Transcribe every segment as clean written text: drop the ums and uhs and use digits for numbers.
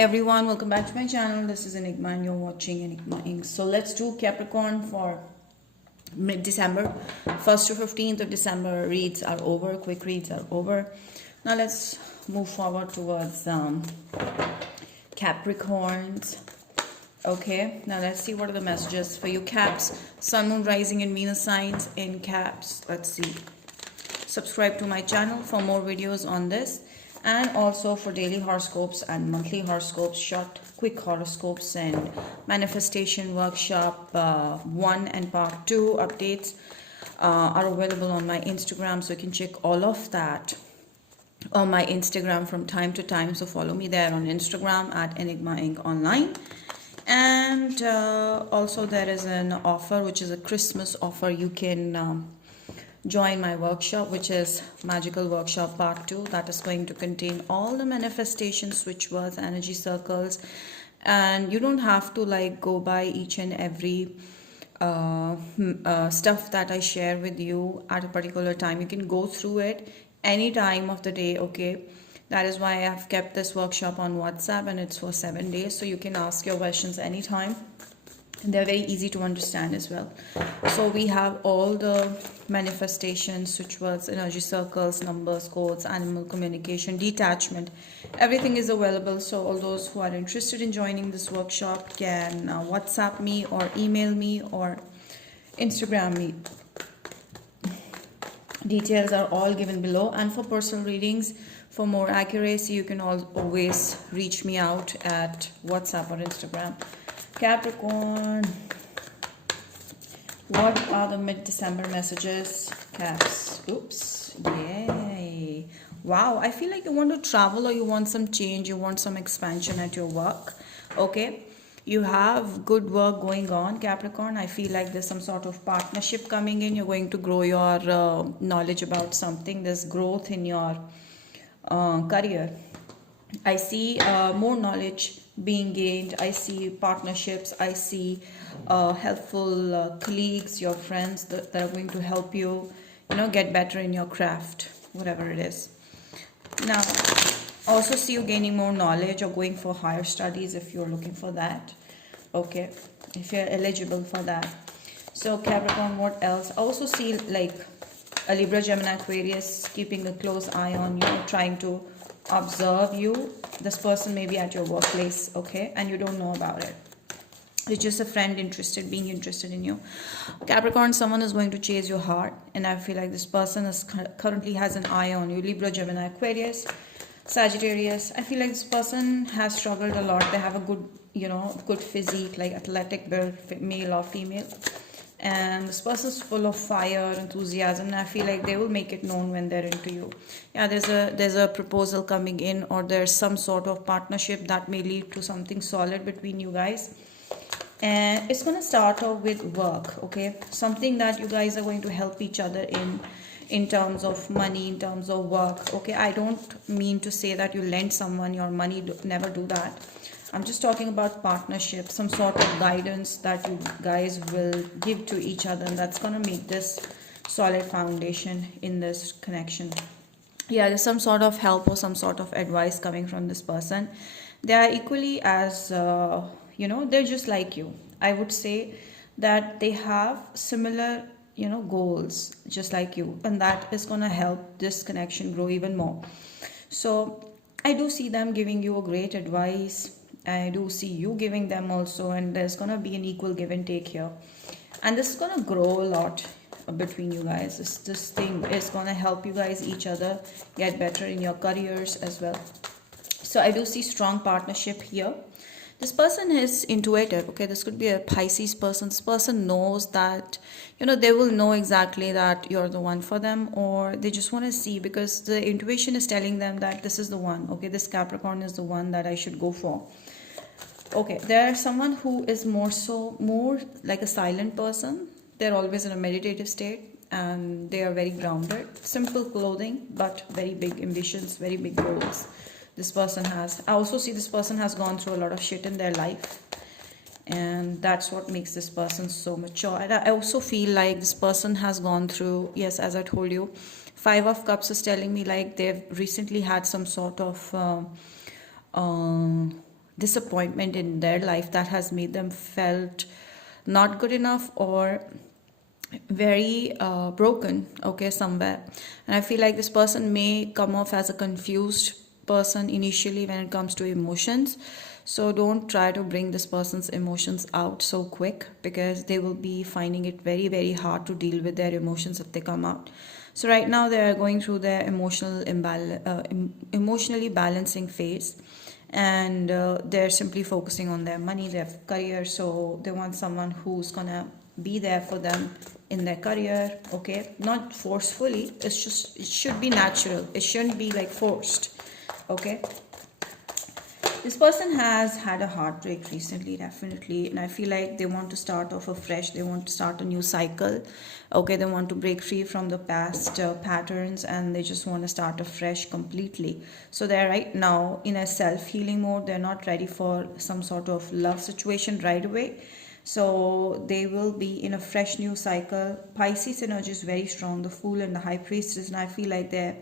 everyone, welcome back to my channel. This is Enigma and you're watching Enigma Inc. So let's do Capricorn for mid-December. 1st to 15th of December reads are over, quick reads are over. Now let's move forward towards Capricorns. Okay, now let's see what are the messages for you Caps. Sun, Moon, Rising and Venus signs in Caps. Let's see. Subscribe to my channel for more videos on this, and also for daily horoscopes and monthly horoscopes, short quick horoscopes and manifestation workshop 1 and part 2 updates are available on my Instagram, so you can check all of that on my Instagram from time to time. So follow me there on Instagram at Enigma Inc. Online. And also there is an offer, which is a Christmas offer. You can join my workshop, which is Magical Workshop Part 2. That is going to contain all the manifestation switch words, energy circles, and you don't have to like go by each and every stuff that I share with you at a particular time. You can go through it any time of the day. Okay, that is why I have kept this workshop on WhatsApp, and it's for 7 days, so you can ask your questions anytime. And they're very easy to understand as well. So we have all the manifestations, switch words, energy circles, numbers, codes, animal communication, detachment. Everything is available. So all those who are interested in joining this workshop can WhatsApp me or email me or Instagram me. Details are all given below. And for personal readings, for more accuracy, you can always reach me out at WhatsApp or Instagram. Capricorn, what are the mid-December messages? Caps. Oops. Yay. Wow. I feel like you want to travel, or you want some change, you want some expansion at your work. Okay. You have good work going on, Capricorn. I feel like there's some sort of partnership coming in. You're going to grow your knowledge about something. There's growth in your career. I see more knowledge being gained. I see partnerships. I see helpful colleagues, your friends that are going to help you, get better in your craft, whatever it is. Now, also see you gaining more knowledge or going for higher studies if you're looking for that. Okay, if you're eligible for that. So Capricorn, what else? I also see like a Libra, Gemini, Aquarius keeping a close eye on you, trying to observe you. This person may be at your workplace, okay, and you don't know about it. It's just a friend being interested in you. Capricorn, someone is going to chase your heart, and I feel like this person currently has an eye on you. Libra, Gemini, Aquarius, Sagittarius. I feel like this person has struggled a lot. They have a good, good physique, like athletic build, male or female. And this person is full of fire, enthusiasm, and I feel like they will make it known when they're into you. Yeah, there's a proposal coming in, or there's some sort of partnership that may lead to something solid between you guys. And it's going to start off with work, okay? Something that you guys are going to help each other in terms of money, in terms of work, okay? I don't mean to say that you lend someone your money, never do that. I'm just talking about partnership, some sort of guidance that you guys will give to each other, and that's going to make this solid foundation in this connection. Yeah, there's some sort of help or some sort of advice coming from this person. They are equally as, they're just like you. I would say that they have similar, goals just like you, and that is going to help this connection grow even more. So I do see them giving you a great advice. I do see you giving them also, and there's going to be an equal give and take here. And this is going to grow a lot between you guys. This thing is going to help you guys each other get better in your careers as well. So I do see strong partnership here. This person is intuitive, okay? This could be a Pisces person. This person knows that, they will know exactly that you're the one for them, or they just want to see, because the intuition is telling them that this is the one, okay? This Capricorn is the one that I should go for. Okay, there's someone who is more like a silent person. They're always in a meditative state, and they are very grounded. Simple clothing, but very big ambitions, very big goals. This person has. I also see this person has gone through a lot of shit in their life, and that's what makes this person so mature. And I also feel like this person has gone through, yes, as I told you, 5 of Cups is telling me like they've recently had some sort of disappointment in their life that has made them felt not good enough or very broken, okay, somewhere. And I feel like this person may come off as a confused person initially when it comes to emotions. So don't try to bring this person's emotions out so quick, because they will be finding it very, very hard to deal with their emotions if they come out. So right now they are going through their emotionally balancing phase, and they're simply focusing on their money, their career. So they want someone who's gonna be there for them in their career, okay, not forcefully. It's just, it should be natural, it shouldn't be like forced, okay. This person has had a heartbreak recently, definitely, and I feel like they want to start off afresh. They want to start a new cycle. Okay, they want to break free from the past patterns, and they just want to start afresh completely. So they're right now in a self-healing mode. They're not ready for some sort of love situation right away. So they will be in a fresh new cycle. Pisces energy is very strong, the Fool and the High Priestess, and I feel like they're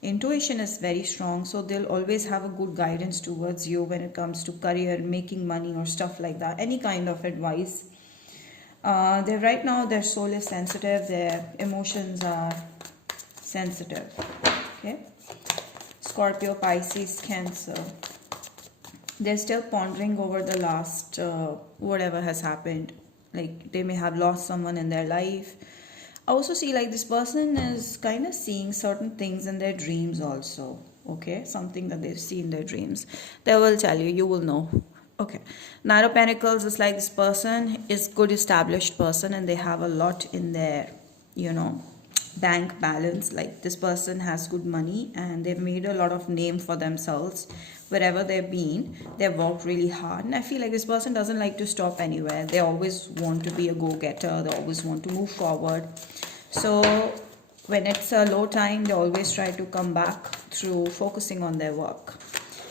intuition is very strong, so they'll always have a good guidance towards you when it comes to career, making money, or stuff like that, any kind of advice. They're right now, their soul is sensitive, their emotions are sensitive, okay. Scorpio, Pisces, Cancer, they're still pondering over the last whatever has happened. Like they may have lost someone in their life. I also see like this person is kind of seeing certain things in their dreams also, okay, something that they see in their dreams. They will tell you, you will know, okay. Knight of Pentacles is like this person is good established person, and they have a lot in their, you know, bank balance. Like this person has good money, and they've made a lot of name for themselves wherever they've been. They've worked really hard, and I feel like this person doesn't like to stop anywhere. They always want to be a go-getter, they always want to move forward. So when it's a low time, they always try to come back through focusing on their work.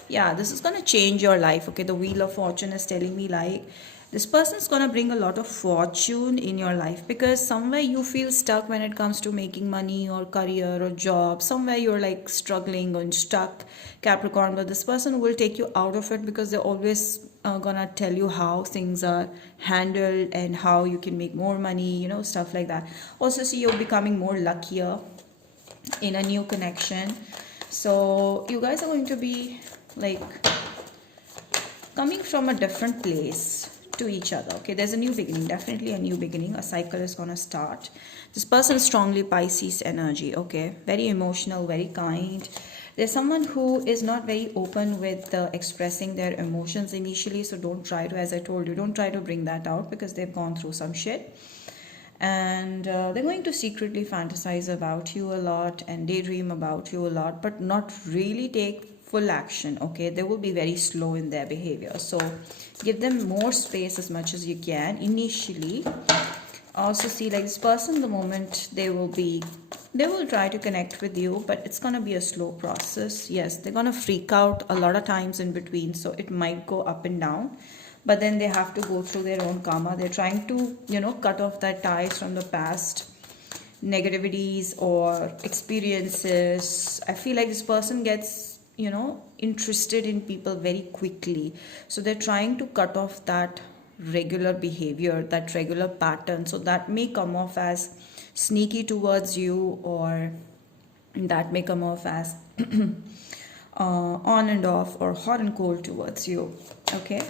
Yeah, this is going to change your life, okay. The Wheel of Fortune is telling me like this person is going to bring a lot of fortune in your life, because somewhere you feel stuck when it comes to making money or career or job. Somewhere you're like struggling or stuck, Capricorn, but this person will take you out of it, because they're always gonna tell you how things are handled and how you can make more money, you know, stuff like that. Also see you're becoming more luckier in a new connection. So you guys are going to be like coming from a different place to each other, okay. There's a new beginning, definitely a new beginning. A cycle is gonna start. This person is strongly Pisces energy, okay. Very emotional, very kind. There's someone who is not very open with expressing their emotions initially, so don't try to, as I told you, don't try to bring that out, because they've gone through some shit. And they're going to secretly fantasize about you a lot and daydream about you a lot, but not really take full action, okay. They will be very slow in their behavior, so give them more space as much as you can initially. Also see like this person, the moment they will try to connect with you, but it's gonna be a slow process. Yes, they're gonna freak out a lot of times in between, so it might go up and down, but then they have to go through their own karma. They're trying to, you know, cut off that ties from the past negativities or experiences. I feel like this person gets, you know, interested in people very quickly, so they're trying to cut off that regular behavior, that regular pattern. So that may come off as sneaky towards you, or that may come off as on and off, or hot and cold towards you, okay.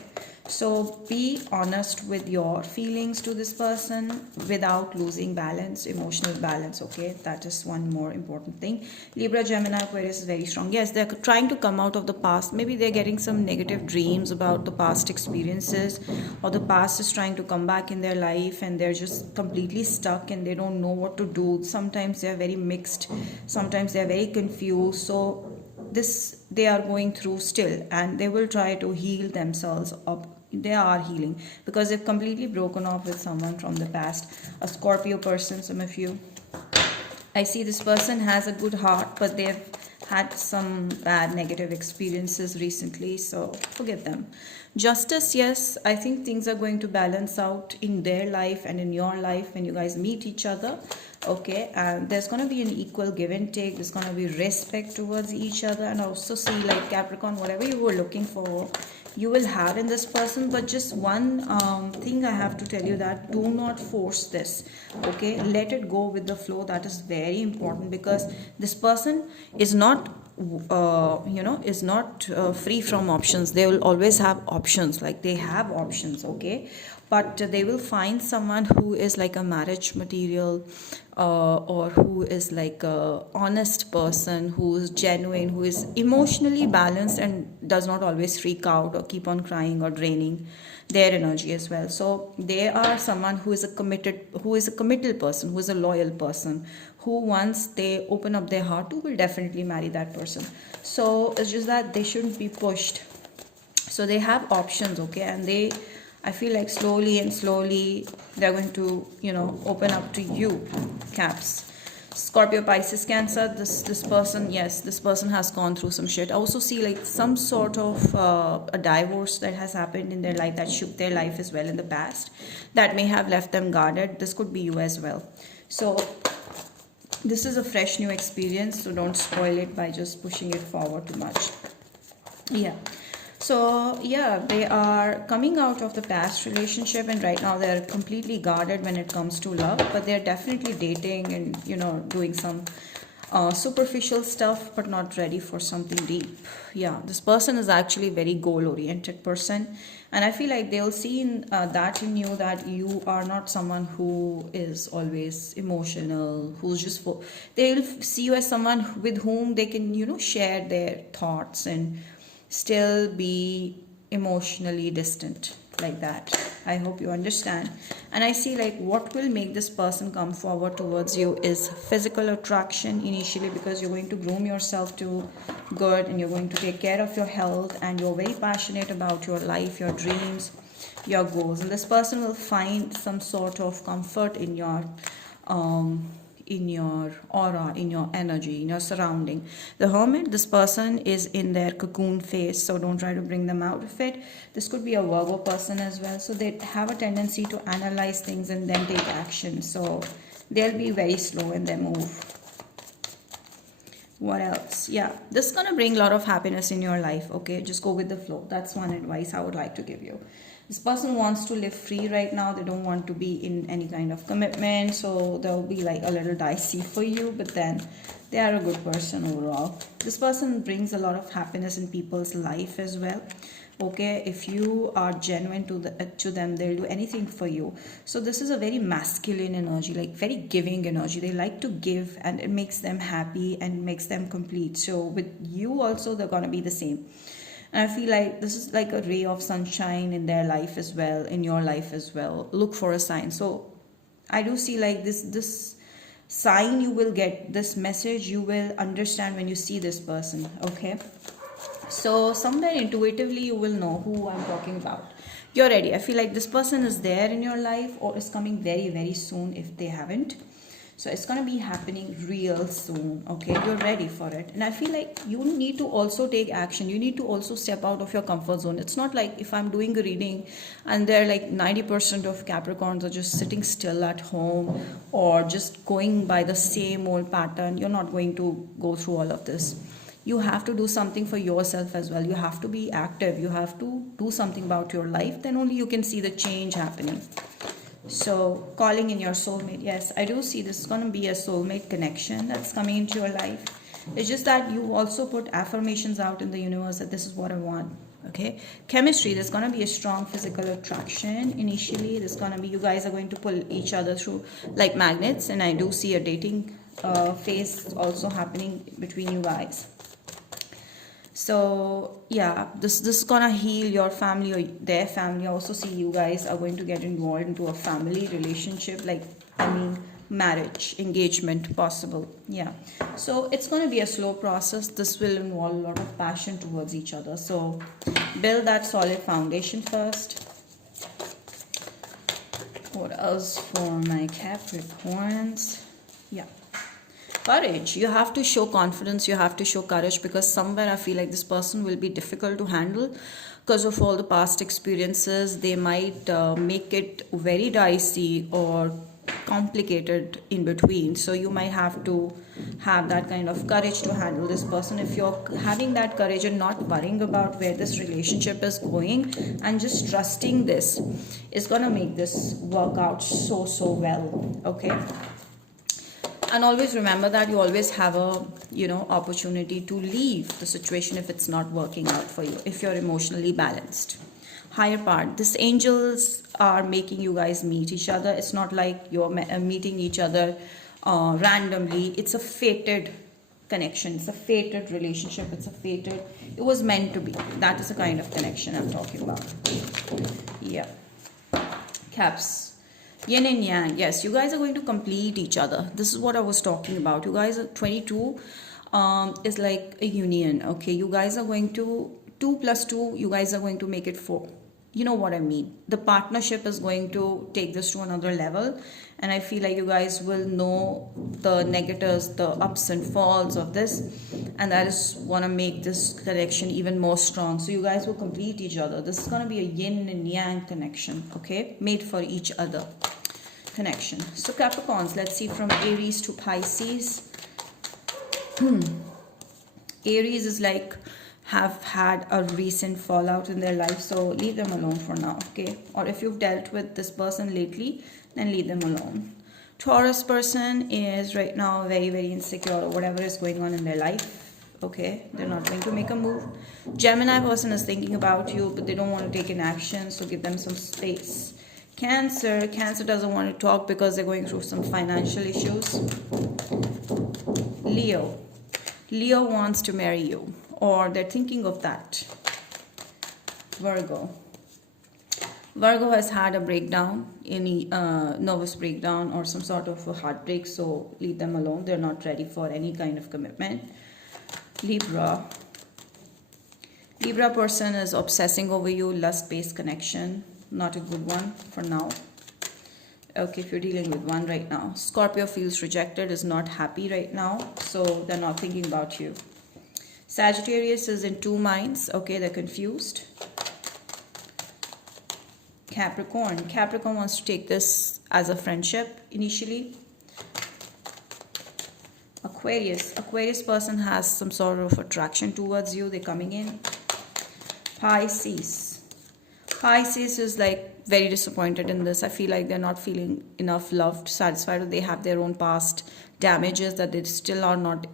So be honest with your feelings to this person without losing balance, emotional balance, okay. That is one more important thing. Libra, Gemini, Aquarius is very strong. Yes, they're trying to come out of the past. Maybe they're getting some negative dreams about the past experiences, or the past is trying to come back in their life, and they're just completely stuck and they don't know what to do. Sometimes they're very mixed, sometimes they're very confused. So this they are going through still, and they will try to heal themselves up. They are healing because they've completely broken off with someone from the past. A Scorpio person, some of you, I see this person has a good heart, but they've had some bad negative experiences recently, so forget them. Justice, yes, I think things are going to balance out in their life and in your life when you guys meet each other. Okay, and there's going to be an equal give and take. There's going to be respect towards each other, and also see like Capricorn, whatever you were looking for, you will have in this person. But just one thing I have to tell you, that do not force this. Okay, let it go with the flow. That is very important, because this person is not is not free from options. They will always have options, like they have options. Okay, but they will find someone who is like a marriage material, or who is like a honest person, who is genuine, who is emotionally balanced, and does not always freak out or keep on crying or draining their energy as well. So they are someone who is a committal person, who is a loyal person, who once they open up their heart to, will definitely marry that person. So it's just that they shouldn't be pushed. So they have options. Okay, and I feel like slowly and slowly they're going to open up to you, Caps. Scorpio, Pisces, Cancer, this person, yes, this person has gone through some shit. I also see like some sort of a divorce that has happened in their life, that shook their life as well in the past, that may have left them guarded. This could be you as well. So this is a fresh new experience, so don't spoil it by just pushing it forward too much. Yeah. So yeah, they are coming out of the past relationship, and right now they're completely guarded when it comes to love, but they're definitely dating and doing some superficial stuff, but not ready for something deep. Yeah, this person is actually a very goal oriented person, and I feel like they'll see that in you, that you are not someone who is always emotional, who's just they'll see you as someone with whom they can share their thoughts and still be emotionally distant, like that. I hope you understand. And I see like what will make this person come forward towards you is physical attraction initially, because you're going to groom yourself to good, and you're going to take care of your health, and you're very passionate about your life, your dreams, your goals. And this person will find some sort of comfort in your aura, in your energy, in your surrounding. The Hermit, this person is in their cocoon phase, so don't try to bring them out of it. This could be a Virgo person as well, so they have a tendency to analyze things and then take action. So they'll be very slow in their move. What else? Yeah, this is gonna bring a lot of happiness in your life. Okay, just go with the flow. That's one advice I would like to give you. This person wants to live free right now. They don't want to be in any kind of commitment, so they'll be like a little dicey for you, but then they are a good person overall. This person brings a lot of happiness in people's life as well. Okay, if you are genuine to them, they'll do anything for you. So this is a very masculine energy, like very giving energy. They like to give, and it makes them happy and makes them complete. So with you also, they're gonna be the same. And I feel like this is like a ray of sunshine in their life as well, in your life as well. Look for a sign. So I do see like this sign you will get, this message you will understand when you see this person. Okay, so somewhere intuitively you will know who I'm talking about. You're ready. I feel like this person is there in your life, or is coming very, very soon if they haven't. So it's going to be happening real soon. Okay, you're ready for it. And I feel like you need to also take action. You need to also step out of your comfort zone. It's not like if I'm doing a reading and they're like 90% of Capricorns are just sitting still at home, or just going by the same old pattern. You're not going to go through all of this. You have to do something for yourself as well. You have to be active. You have to do something about your life. Then only you can see the change happening. So calling in your soulmate. Yes, I do see this is going to be a soulmate connection that's coming into your life. It's just that you also put affirmations out in the universe that this is what I want. Okay, chemistry, there's going to be a strong physical attraction initially. There's going to be, you guys are going to pull each other through like magnets, and I do see a dating phase also happening between you guys. So yeah, this is gonna heal your family or their family. I also see you guys are going to get involved into a family relationship, like marriage, engagement possible. Yeah, so it's going to be a slow process. This will involve a lot of passion towards each other, so build that solid foundation first. What else for my Capricorns? Yeah, courage. You have to show confidence, you have to show courage, because somewhere I feel like this person will be difficult to handle because of all the past experiences. They might make it very dicey, or complicated in between, so you might have to have that kind of courage to handle this person. If you're having that courage and not worrying about where this relationship is going and just trusting this, is gonna make this work out so well. Okay, and always remember that you always have a opportunity to leave the situation if it's not working out for you, if you're emotionally balanced. Higher part, these angels are making you guys meet each other. It's not like you're meeting each other randomly. It's a fated connection, it's a fated relationship, it was meant to be. That is the kind of connection I'm talking about. Yeah. Caps, yin and yang. Yes, you guys are going to complete each other. This is what I was talking about. You guys are 22 is like a union. Okay, you guys are going to 2 plus 2, you guys are going to make it 4. You know what I mean. The partnership is going to take this to another level, and I feel like you guys will know the negatives, the ups and falls of this, and that is going to make this connection even more strong. So you guys will complete each other. This is going to be a yin and yang connection, okay, made for each other connection. So Capricorns, let's see from Aries to Pisces. Aries is like have had a recent fallout in their life, so leave them alone for now, okay? Or if you've dealt with this person lately, then leave them alone. Taurus person is right now very insecure or whatever is going on in their life, okay? They're not going to make a move. Gemini person is thinking about you, but they don't want to take an action, so give them some space. Cancer doesn't want to talk because they're going through some financial issues. Leo wants to marry you, or they're thinking of that. Virgo has had a breakdown, any nervous breakdown or some sort of a heartbreak, so leave them alone. They're not ready for any kind of commitment. Libra person is obsessing over you, lust-based connection, not a good one for now. Okay, if you're dealing with one right now. Scorpio feels rejected, is not happy right now, so they're not thinking about you. Sagittarius is in 2 minds, okay, they're confused. Capricorn wants to take this as a friendship initially. Aquarius person has some sort of attraction towards you, they're coming in. Pisces is like very disappointed in this. I feel like they're not feeling enough loved, satisfied, or they have their own past damages that they still are not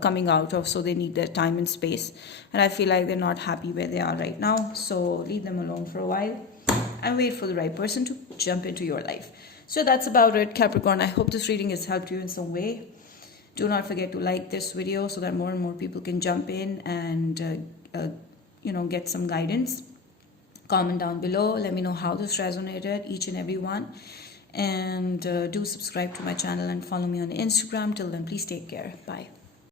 coming out of, so they need their time and space, and I feel like they're not happy where they are right now, so leave them alone for a while and wait for the right person to jump into your life. So that's about it, Capricorn. I hope this reading has helped you in some way. Do not forget to like this video so that more and more people can jump in and get some guidance. Comment down below, let me know how this resonated, each and every one. And do subscribe to my channel and follow me on Instagram. Till then, please take care. Bye.